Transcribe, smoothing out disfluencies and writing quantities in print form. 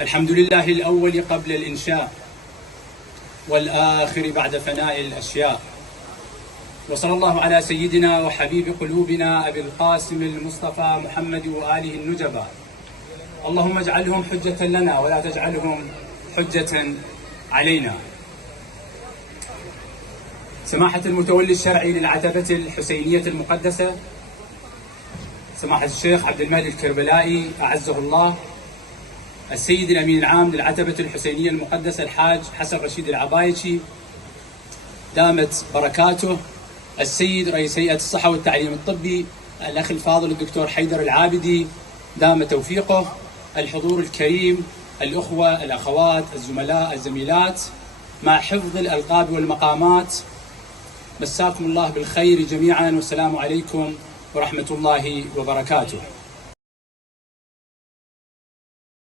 الحمد لله الأول قبل الإنشاء والآخر بعد فناء الأشياء، وصلى الله على سيدنا وحبيب قلوبنا أبي القاسم المصطفى محمد وآله النجبى. اللهم اجعلهم حجة لنا ولا تجعلهم حجة علينا. سماحة المتولي الشرعي للعتبة الحسينية المقدسة سماحة الشيخ عبد المهدي الكربلائي أعزه الله، السيد الأمين العام للعتبة الحسينية المقدسة الحاج حسن رشيد العبايشي دامت بركاته، السيد رئيس هيئة الصحة والتعليم الطبي الأخ الفاضل الدكتور حيدر العابدي دام توفيقه، الحضور الكريم، الأخوة الأخوات الزملاء الزميلات، مع حفظ الألقاب والمقامات، مساكم الله بالخير جميعا، والسلام عليكم ورحمة الله وبركاته.